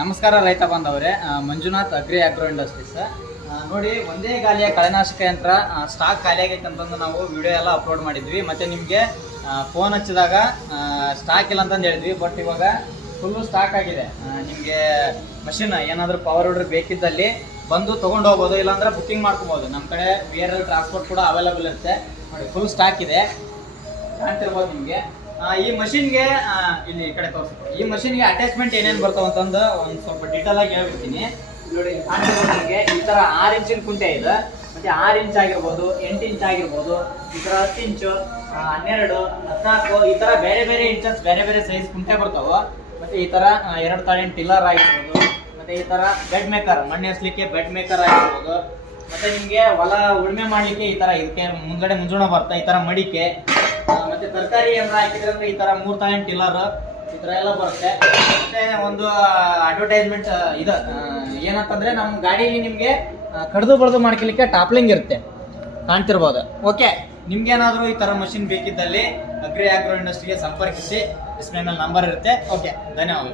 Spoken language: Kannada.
ನಮಸ್ಕಾರ ರೈತ ಬಾಂಧವರೇ, ಮಂಜುನಾಥ್ ಅಗ್ರಿ ಆಗ್ರೋ ಇಂಡಸ್ಟ್ರೀಸ್. ನೋಡಿ, ಒಂದೇ ಗಾಲಿಯ ಕಳೆನಾಶಕ ಯಂತ್ರ ಸ್ಟಾಕ್ ಖಾಲಿ ಆಗೈತೆ ಅಂತಂದು ನಾವು ವಿಡಿಯೋ ಎಲ್ಲ ಅಪ್ಲೋಡ್ ಮಾಡಿದ್ವಿ. ಮತ್ತು ನಿಮಗೆ ಫೋನ್ ಹಚ್ಚಿದಾಗ ಸ್ಟಾಕ್ ಇಲ್ಲ ಅಂತಂದು ಹೇಳಿದ್ವಿ. ಬಟ್ ಇವಾಗ ಫುಲ್ಲು ಸ್ಟಾಕ್ ಆಗಿದೆ. ನಿಮಗೆ ಮಷಿನ್ ಏನಾದರೂ ಪವರ್ ಆರ್ಡರ್ ಬೇಕಿದ್ದಲ್ಲಿ ಬಂದು ತೊಗೊಂಡು ಹೋಗ್ಬೋದು, ಇಲ್ಲಾಂದ್ರೆ ಬುಕ್ಕಿಂಗ್ ಮಾಡ್ಕೊಬೋದು. ನಮ್ಮ ಕಡೆ VRL ಟ್ರಾನ್ಸ್ಪೋರ್ಟ್ ಕೂಡ ಅವೈಲೇಬಲ್ ಇರುತ್ತೆ. ನೋಡಿ, ಫುಲ್ ಸ್ಟಾಕ್ ಇದೆ, ಕಾಣ್ತಿರ್ಬೋದು ನಿಮಗೆ. ಈ ಮಷಿನ್ಗೆ ಇಲ್ಲಿ ಈ ಕಡೆ ತೋರಿಸ್ಬೋದು. ಈ ಮಷಿನ್ಗೆ ಅಟ್ಯಾಚ್ಮೆಂಟ್ ಏನೇನು ಬರ್ತಾವ ಅಂತಂದು ಒಂದು ಸ್ವಲ್ಪ ಡೀಟೇಲ್ ಆಗಿ ಹೇಳ್ಬಿಡ್ತೀನಿ. ನೋಡಿ, ನಿಮಗೆ ಈ ಥರ 6 ಇಂಚಿನ ಕುಂಟೆ ಇದೆ. ಮತ್ತು 6 ಇಂಚ್ ಆಗಿರ್ಬೋದು, 8 ಇಂಚ್ ಆಗಿರ್ಬೋದು, ಈ ಥರ 10 ಇಂಚು, 12, 14, ಈ ಥರ ಬೇರೆ ಬೇರೆ ಇಂಚಸ್ ಬೇರೆ ಬೇರೆ ಸೈಜ್ ಕುಂಟೆ ಬರ್ತಾವೆ. ಮತ್ತು ಈ ಥರ 2 ತಾಳಿನ ಟಿಲ್ಲರ್ ಆಗಿರ್ಬೋದು. ಮತ್ತು ಈ ಥರ ಬೆಡ್ ಮೇಕರ್, ಮಣ್ಣು ಎಸ್ಲಿಕ್ಕೆ ಬೆಡ್ ಮೇಕರ್ ಆಗಿರ್ಬೋದು. ಮತ್ತು ನಿಮಗೆ ಹೊಲ ಉಳುಮೆ ಮಾಡಲಿಕ್ಕೆ ಈ ಥರ ಇದಕ್ಕೆ ಮುಂದ್ಗಡೆ ಮುಂಜಾನೆ ಬರ್ತಾ ಈ ಥರ ಮಡಿಕೆ. ಮತ್ತೆ ತರಕಾರಿ ಏನಾರ ಹಾಕಿದ್ರೆ ಅಂದ್ರೆ ಈ ತರ 3 ತಾಳಿನ ಟಿಲ್ಲರ್ ಈ ತರ ಎಲ್ಲ ಬರುತ್ತೆ. ಮತ್ತೆ ಒಂದು ಅಡ್ವರ್ಟೈಸ್ಮೆಂಟ್ ಇದು ಏನಂತಂದ್ರೆ ನಮ್ಮ ಗಾಡಿಯಲ್ಲಿ ನಿಮ್ಗೆ ಕಡ್ದು ಬಡ್ದು ಮಾಡ್ಕೊಲಿಕ್ಕೆ ಟಾಪ್ಲಿಂಗ್ ಇರುತ್ತೆ, ಕಾಣ್ತಿರ್ಬೋದು. ಓಕೆ, ನಿಮ್ಗೇನಾದ್ರೂ ಈ ತರ ಮಷಿನ್ ಬೇಕಿದ್ದಲ್ಲಿ ಅಗ್ರಿ ಆಗ್ರೋ ಇಂಡಸ್ಟ್ರಿಗೆ ಸಂಪರ್ಕಿಸಿ. ಡಿಸ್ಪ್ಲೇ ಮೇಲೆ ನಂಬರ್ ಇರುತ್ತೆ. ಓಕೆ, ಧನ್ಯವಾದ.